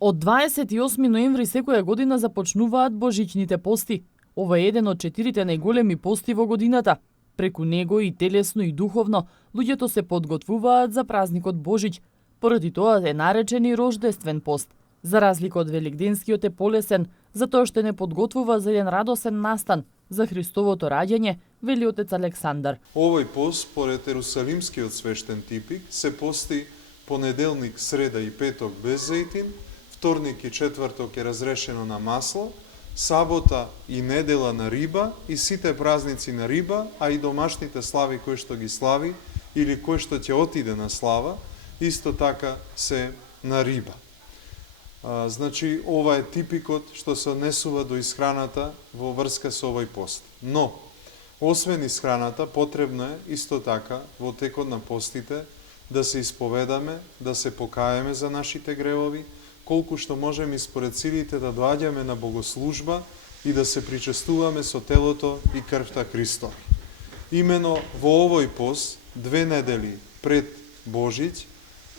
Од 28 ноември секоја година започнуваат божичните пости. Ова е еден од 4 најголеми пости во годината. Преку него и телесно и духовно, луѓето се подготвуваат за празникот Божич. Поради тоа е наречен и рождествен пост. За разлика од великденскиот е полесен, затоа што не подготвува за еден радосен настан, за Христовото раѓање, вели отец Александар. Овој пост, според Ерусалимскиот свештен типик, се пости понеделник, среда и петок без зејтин, вторник и четврток е разрешено на масло, сабота и недела на риба и сите празници на риба, а и домашните слави кои што ги слави или кои што ќе отиде на слава, исто така се на риба. Значи, ова е типикот што се однесува до исхраната во врска со овој пост. Но, освен исхраната, потребно е исто така во текот на постите да се исповедаме, да се покаеме за нашите гревови, колку што можеме според силите да доаѓаме на богослужба и да се причестуваме со телото и крвта Христови. Имено во овој пост, 2 недели пред Божич,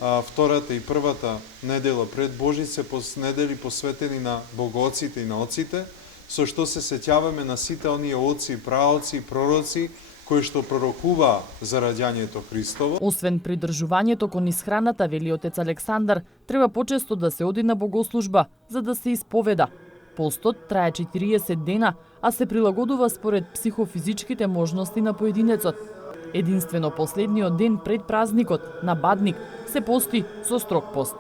втората и првата недела пред Божич се недели посветени на богоците и на оците, со што се сеќаваме на сите оние оци, праоци, пророци, кои што пророкуваа за раѓањето Христово. Освен придржувањето кон исхраната, вели отец Александар, треба почесто да се оди на богослужба, за да се исповеда. Постот трае 40 дена, а се прилагодува според психофизичките можности на поединецот. Единствено последниот ден пред празникот, на Бадник, се пости со строг пост.